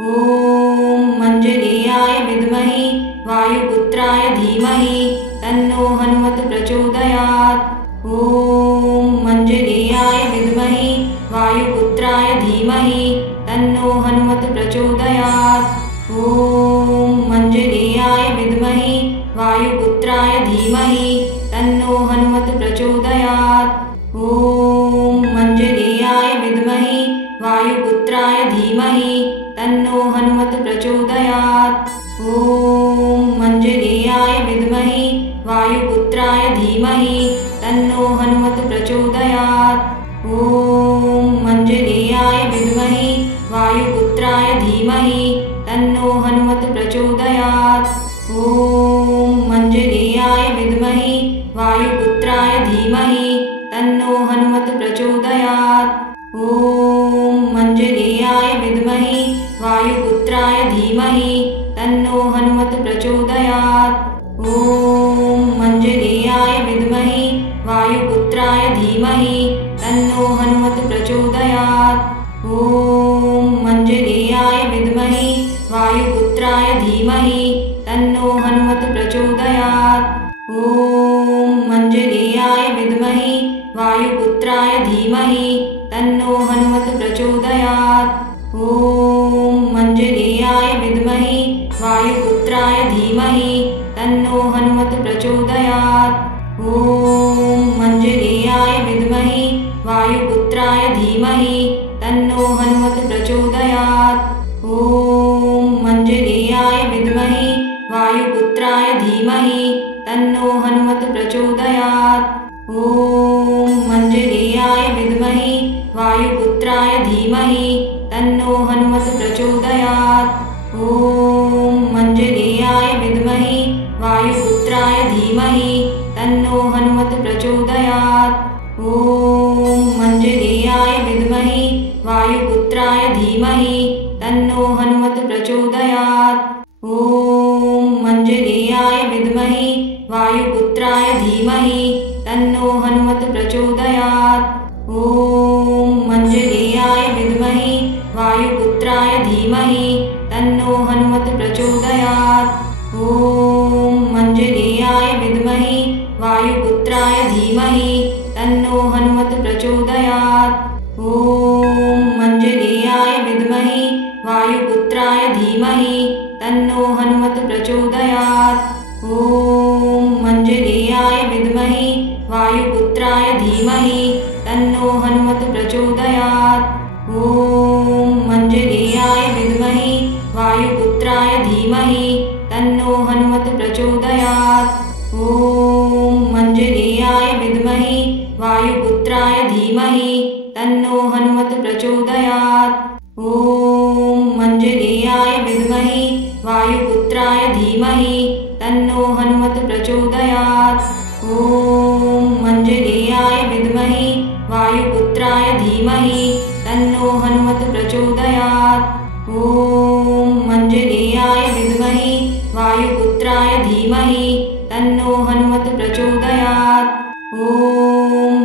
ॐ मञ्जनीयाय विद्महे वायुपुत्राय धीमहि तन्नो हनुमत् प्रचोदयात्। ॐ मञ्जनीयाय विद्महे वायुपुत्राय धीमहि तन्नो हनुमत् प्रचोदयात्। ॐ मञ्जनीयाय विद्महे वायुपुत्राय धीमहि तन्नो हनुमत् प्रचोदयात्। ॐ मञ्जनीयाय विद्महे वायुपुत्राय धीमहि तन्नो हनुमत् प्रचोदयात्। ॐ मञ्जनीयाय विद्महे वायुपुत्राय धीमहि तन्नो हनुमत् प्रचोदयात्। ॐ मञ्जनीयाय विद्महे वायुपुत्राय धीमहि तन्नो हनुमत् प्रचोदयात्। ॐ मञ्जनीयाय विद्महे वायुपुत्राय धीमहि तन्नो हनुमत् प्रचोदयात्। ॐ मञ्जनीयाय विद्महे वायुपुत्राय धीमहि तन्नो हनुमत् प्रचोदयात्। ॐ मञ्जनीयाय विद्महे वायुपुत्राय धीमहि तन्नो हनुमत् प्रचोदयात्। ॐ मञ्जनीयाय विद्महे वायुपुत्राय धीमहि तन्नो हनुमत् प्रचोदयात्। ॐ मञ्जनीयाय विद्महे वायुपुत्राय धीमहि तन्नो हनुमत् प्रचोदयात्। ॐ मञ्जनीयाय विद्महे वायुपुत्राय धीमहि तन्नो हनुमत् प्रचोदयात्। ॐ मञ्जनीयाय विद्महे वायुपुत्राय धीमहि तन्नो हनुमत् प्रचोदयात्। ॐ मञ्जनीयाय विद्महे वायुपुत्राय धीमहि तन्नो हनुमत् प्रचोदयात्। ॐ मञ्जनीयाय विद्महे वायुपुत्राय धीमहि तन्नो हनुमत् प्रचोदयात्। ॐ मञ्जनीयाय विद्महे वायुपुत्राय धीमहि तन्नो हनुमत् प्रचोदयात्। ॐ मञ्जनीयाय विद्महे वायुपुत्राय धीमहि तन्नो हनुमत् प्रचोदयात्। ॐ मञ्जनीयाय विद्महे वायुपुत्राय धीमहि तन्नो हनुमत् प्रचोदयात्। ॐ मञ्जनीयाय विद्महे वायुपुत्राय धीमहि तन्नो हनुमत् प्रचोदयात्। ॐ मञ्जनीयाय विद्महे वायुपुत्राय धीमहि तन्नो हनुमत् प्रचोदयात्। ॐ मञ्जनीयाय विद्महे वायुपुत्राय धीमहि तन्नो हनुमत् प्रचोदयात्। ॐ मञ्जनीयाय विद्महे वायुपुत्राय धीमहि तन्नो हनुमत् प्रचोदयात्। ॐ मञ्जनीयाय विद्महे वायुपुत्राय धीमहि तन्नो हनुमत् प्रचोदयात्। ॐ मञ्जनीयाय विद्महे वायुपुत्राय धीमहि तन्नो हनुमत् प्रचोदयात्। ॐ मञ्जनीयाय विद्महे वायुपुत्राय धीमहि तन्नो हनुमत् प्रचोदयात्। ॐ मञ्जनीयाय विद्महे वायुपुत्राय धीमहि तन्नो हनुमत् प्रचोदयात्। ॐ मञ्जनीयाय विद्महे वायुपुत्राय धीमहि तन्नो हनुमत् प्रचोदयात्। ॐ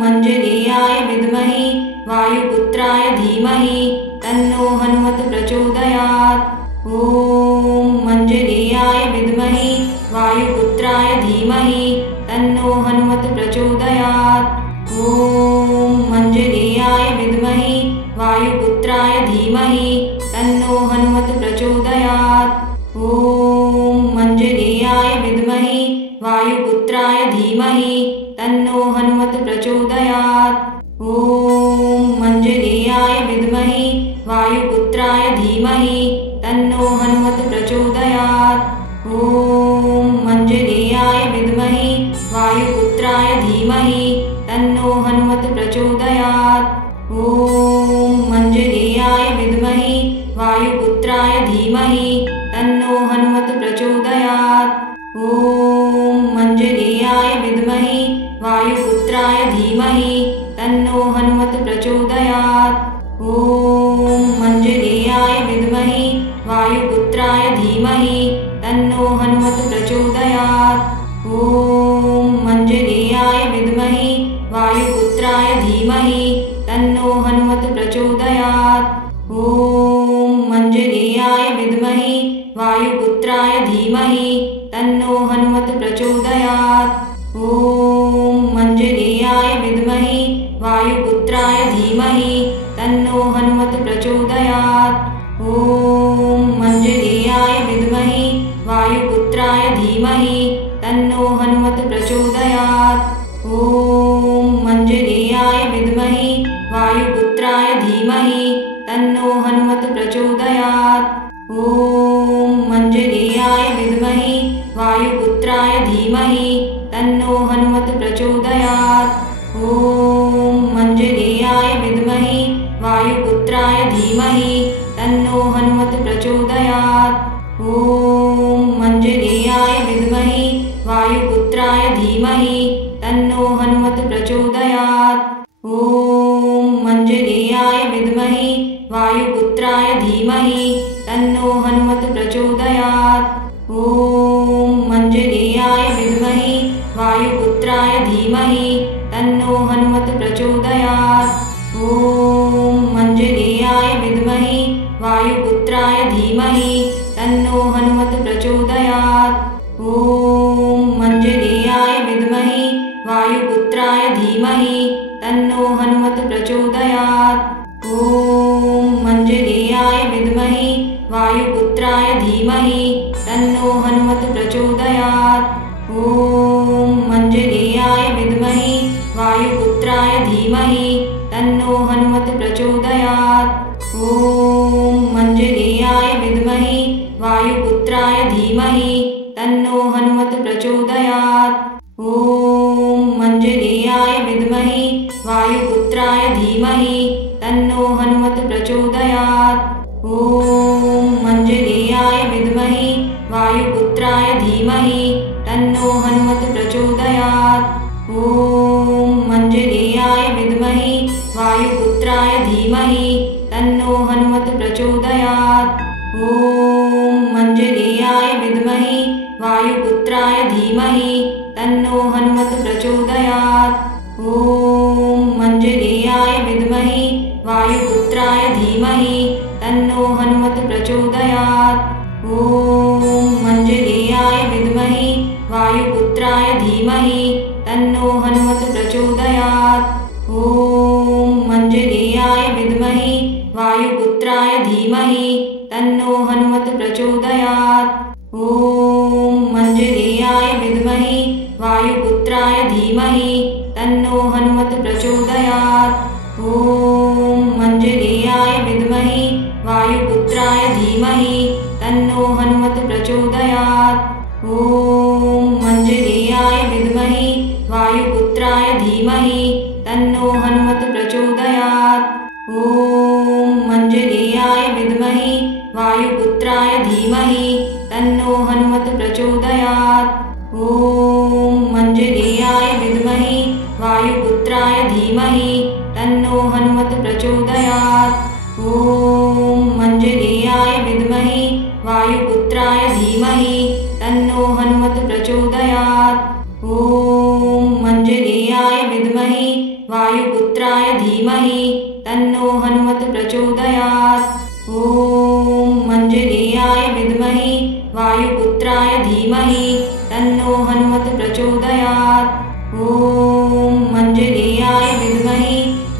मञ्जनीयाय विद्महे वायुपुत्राय धीमहि तन्नो हनुमत् प्रचोदयात्। ॐ मञ्जनीयाय विद्महे वायुपुत्राय धीमहि तन्नो हनुमत् प्रचोदयात्। ॐ मञ्जनीयाय विद्महे वायुपुत्राय धीमहि तन्नो हनुमत् प्रचोदयात्। ॐ मञ्जनीयाय विद्महे वायुपुत्राय धीमहि तन्नो हनुमत् प्रचोदयात्। ॐ मञ्जनीयाय विद्महे वायुपुत्राय धीमहि तन्नो हनुमत् प्रचोदयात्। ॐ मञ्जनीयाय विद्महे वायुपुत्राय धीमहि तन्नो हनुमत् प्रचोदयात्। ॐ मञ्जनीयाय विद्महे वायुपुत्राय धीमहि तन्नो हनुमत् प्रचोदयात्। ॐ मञ्जनीयाय विद्महे वायुपुत्राय धीमहि तन्नो हनुमत् प्रचोदयात्। ॐ मञ्जनीयाय विद्महे वायुपुत्राय धीमहि तन्नो हनुमत् प्रचोदयात्। ॐ मञ्जनीयाय विद्महे वायुपुत्राय धीमहि तन्नो हनुमत् प्रचोदयात्। ॐ मञ्जनीयाय वायुपुत्राय धीमहि तन्नो हनुमत् प्रचोदयात्। ॐ मञ्जनीयाय विद्महे वायुपुत्राय धीमहि तन्नो हनुमत् प्रचोदयात्। ॐ मञ्जनीयाय विद्महे वायुपुत्राय धीमहि तन्नो हनुमत् प्रचोदयात्। ॐ मञ्जनीयाय विद्महे वायुपुत्राय धीमहि तन्नो हनुमत् प्रचोदयात्। ॐ मञ्जनीयाय विद्महे वायुपुत्राय धीमहि तन्नो हनुमत् प्रचोदयात्। ॐ मञ्जनीयाय विद्महे वायुपुत्राय धीमहि तन्नो हनुमत् प्रचोदयात्। ॐ मञ्जनीयाय विद्महे वायुपुत्राय धीमहि तन्नो हनुमत् प्रचोदयात्। ॐ मञ्जनीयाय विद्महे वायुपुत्राय धीमहि तन्नो हनुमत् प्रचोदयात्। ॐ मञ्जनीयाय विद्महे वायुपुत्राय धीमहि तन्नो हनुमत् प्रचोदयात्। ॐ मञ्जनीयाय विद्महे वायुपुत्राय धीमहि तन्नो हनुमत् प्रचोदयात्। ॐ मञ्जनीयाय विद्महे वायुपुत्राय धीमहि तन्नो हनुमत् प्रचोदयात्। ॐ मञ्जनीयाय विद्महे वायुपुत्राय धीमहि तन्नो हनुमत् प्रचोदयात्। ॐ मञ्जनीयाय विद्महे वायुपुत्राय धीमहि तन्नो हनुमत् प्रचोदयात्। ॐ मञ्जनीयाय विद्महे वायुपुत्राय धीमहि तन्नो हनुमत् प्रचोदयात्। ॐ मञ्जनीयाय विद्महे वायुपुत्राय धीमहि तन्नो हनुमत् प्रचोदयात्। ॐ मञ्जनीयाय विद्महे वायुपुत्राय धीमहि तन्नो हनुमत् प्रचोदयात्। ॐ मञ्जनीयाय विद्महे वायुपुत्राय धीमहि तन्नो हनुमत् प्रचोदयात्। ॐ मञ्जनीयाय विद्महे वायुपुत्राय धीमहि तन्नो हनुमत् प्रचोदयात्। ॐ मञ्जनीयाय विद्महे वायुपुत्राय धीमहि तन्नो हनुमत् प्रचोदयात्। ॐ मञ्जनीयाय विद्महे वायुपुत्राय धीमहि तन्नो हनुमत् प्रचोदयात्। ॐ मञ्जनीयाय विद्महे वायुपुत्राय धीमहि तन्नो हनुमत् प्रचोदयात्। ॐ मञ्जनीयाय विद्महे वायुपुत्राय धीमहि तन्नो हनुमत् प्रचोदयात्। ॐ मञ्जनीयाय विद्महे वायुपुत्राय धीमहि तन्नो हनुमत् प्रचोदयात्। ॐ मञ्जनीयाय विद्महे वायुपुत्राय धीमहि तन्नो हनुमत् प्रचोदयात्। ॐ मञ्जनीयाय विद्महे वायुपुत्राय धीमहि तन्नो हनुमत् प्रचोदयात्। ॐ मञ्जनीयाय विद्महे वायुपुत्राय धीमहि तन्नो हनुमत् प्रचोदयात्। ॐ मञ्जनीयाय विद्महे वायुपुत्राय धीमहि तन्नो हनुमत् प्रचोदयात्। ॐ मञ्जनीयाय विद्महे वायुपुत्राय धीमहि तन्नो हनुमत् प्रचोदयात्। ॐ मञ्जनीयाय विद्महे वायुपुत्राय धीमहि तन्नो हनुमत् प्रचोदयात्। ॐ मञ्जनीयाय विद्महे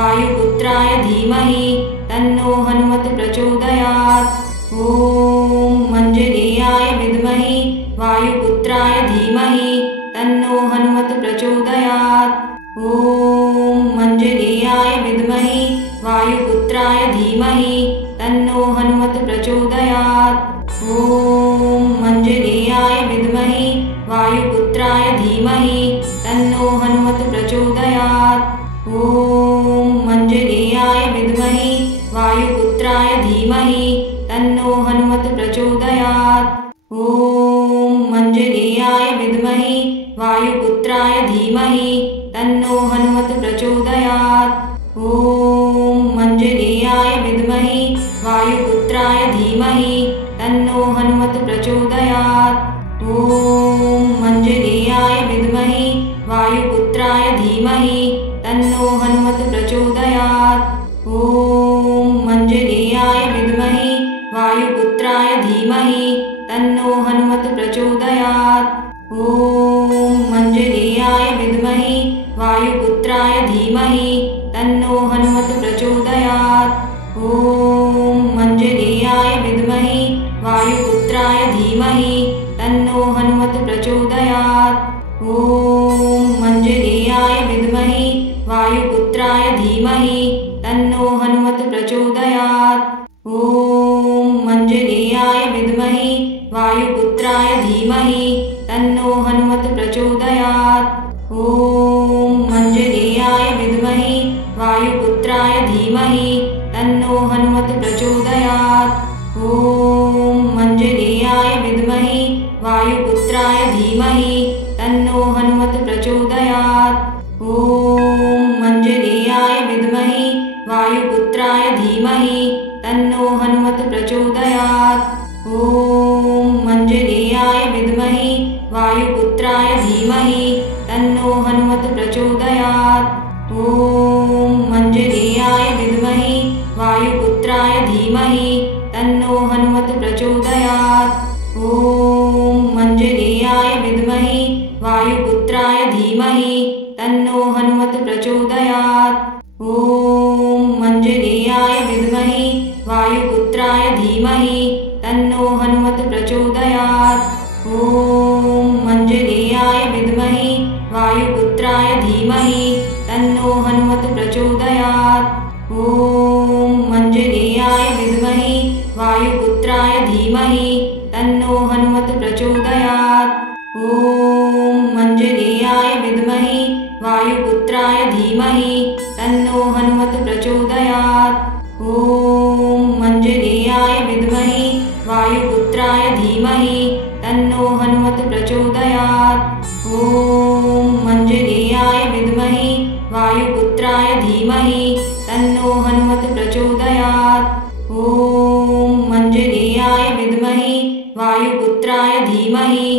वायुपुत्राय धीमहि तन्नो हनुमत् प्रचोदयात्। ॐ मञ्जनीयाय विद्महे वायुपुत्राय धीमहि तन्नो हनुमत् प्रचोदयात्। ॐ मञ्जनीयाय विद्महे वायुपुत्राय धीमहि तन्नो हनुमत् प्रचोदयात्। ॐ मञ्जनीयाय विद्महे वायुपुत्राय धीमहि तन्नो हनुमत् प्रचोदयात्। ॐ मञ्जनीयाय विद्महे वायुपुत्राय धीमहि तन्नो हनुमत् प्रचोदयात्। ॐ मञ्जनीयाय विद्महे वायुपुत्राय धीमहि तन्नो हनुमत् प्रचोदयात्। ॐ मञ्जनीयाय विद्महे वायुपुत्राय धीमहि तन्नो हनुमत् प्रचोदयात्। ॐ मञ्जनीयाय विद्महे वायुपुत्राय धीमहि तन्नो हनुमत् प्रचोदयात्। ॐ मञ्जनीयाय विद्महे वायुपुत्राय धीमहि तन्नो हनुमत् प्रचोदयात्। ॐ मञ्जनीयाय विद्महे वायुपुत्राय धीमहि तन्नो हनुमत् प्रचोदयात्। ॐ मञ्जनीयाय विद्महे वायुपुत्राय धीमहि तन्नो हनुमत् प्रचोदयात्। ॐ मञ्जनीयाय विद्महे वायुपुत्राय धीमहि तन्नो हनुमत् प्रचोदयात्। ॐ मञ्जनीयाय विद्महे वायुपुत्राय धीमहि तन्नो हनुमत् प्रचोदयात्। ॐ मञ्जनीयाय विद्महे वायुपुत्राय धीमहि तन्नो हनुमत् प्रचोदयात्। ॐ मञ्जनीयाय विद्महे वायुपुत्राय धीमहि तन्नो हनुमत् प्रचोदयात्। ॐ मञ्जनीयाय विद्महे वायुपुत्राय धीमहि तन्नो हनुमत् प्रचोदयात्। ॐ मञ्जनीयाय विद्महे वायुपुत्राय धीमहि तन्नो हनुमत् प्रचोदयात्। ॐ मञ्जनीयाय विद्महे वायुपुत्राय धीमहि तन्नो हनुमत् प्रचोदयात्। ॐ मञ्जनीयाय विद्महे वायुपुत्राय धीमहि तन्नो हनुमत् प्रचोदयात्। ॐ मञ्जनीयाय विद्महे वायुपुत्राय धीमहि तन्नो हनुमत् प्रचोदयात्। ॐ मञ्जनीयाय विद्महे वायुपुत्राय धीमहि तन्नो हनुमत् प्रचोदयात्। ॐ मञ्जनीयाय विद्महे वायुपुत्राय धीमहि तन्नो हनुमत् प्रचोदयात्। ॐ मञ्जनीयाय विद्महे वायुपुत्राय धीमहि तन्नो हनुमत् प्रचोदयात्। ॐ मञ्जनीयाय विद्महे वायुपुत्राय धीमहि तन्नो हनुमत् प्रचोदयात्। ॐ मञ्जनीयाय विद्महे वायुपुत्राय धीमहि तन्नो हनुमत् प्रचोदयात्। ॐ मञ्जनीयाय विद्महे वायुपुत्राय धीमहि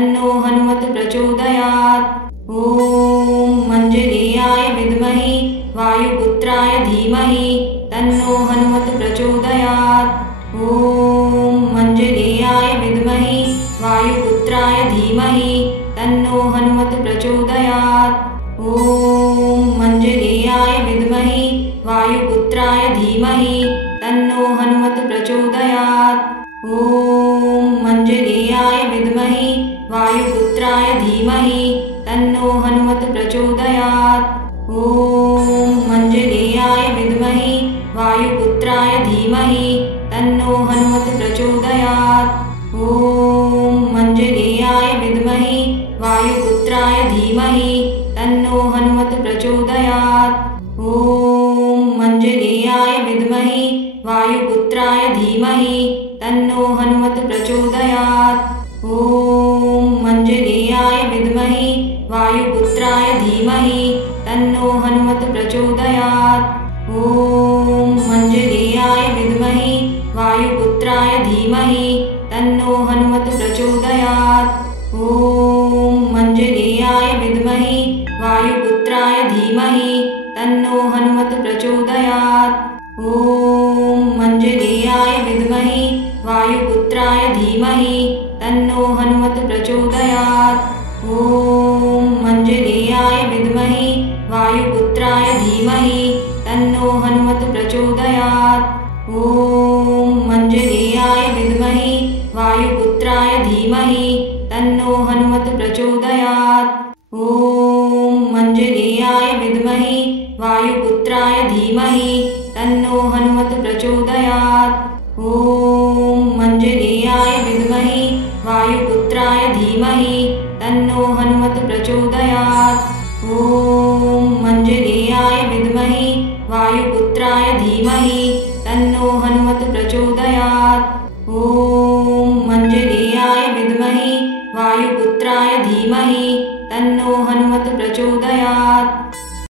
तन्नो हनुमत् प्रचोदयात्। ॐ मञ्जनीयाय विद्महे वायुपुत्राय धीमहि तन्नो हनुमत् प्रचोदयात्। ॐ मञ्जनीयाय विद्महे वायुपुत्राय धीमहि तन्नो हनुमत् प्रचोदयात्। ॐ मञ्जनीयाय विद्महे वायुपुत्राय धीमहि तन्नो हनुमत् प्रचोदयात्। ॐ मञ्जनीयाय विद्महे वायुपुत्राय धीमहि तन्नो हनुमत् प्रचोदयात्। ॐ मञ्जनीयाय विद्महे वायुपुत्राय धीमहि तन्नो हनुमत् प्रचोदयात्। ॐ मञ्जनीयाय विद्महे वायुपुत्राय धीमहि तन्नो हनुमत् प्रचोदयात्। ॐ मञ्जनीयाय विद्महे वायुपुत्राय धीमहि तन्नो हनुमत् प्रचोदयात्। ॐ मञ्जनीयाय विद्महे वायुपुत्राय धीमहि तन्नो हनुमत् प्रचोदयात्। ॐ मञ्जनीयाय विद्महे वायुपुत्राय धीमहि तन्नो हनुमत् प्रचोदयात्। ॐ मञ्जनीयाय विद्महे वायुपुत्राय धीमहि तन्नो हनुमत् प्रचोदयात्। ॐ मञ्जनीयाय विद्महे वायुपुत्राय धीमहि तन्नो हनुमत् प्रचोदयात्। ॐ मञ्जनीयाय विद्महे वायुपुत्राय धीमहि तन्नो हनुमत् प्रचोदयात्। ॐ मञ्जनीयाय विद्महे वायुपुत्राय धीमहि तन्नो हनुमत् प्रचोदयात्। ॐ मञ्जनीयाय विद्महे वायुपुत्राय धीमहि तन्नो हनुमत् प्रचोदयात्। ॐ मञ्जनीयाय विद्महे वायुपुत्राय धीमहि तन्नो हनुमत् प्रचोदयात्। ॐ मञ्जनीयाय विद्महे वायुपुत्राय धीमहि तन्नो हनुमत् प्रचोदयात्। ॐ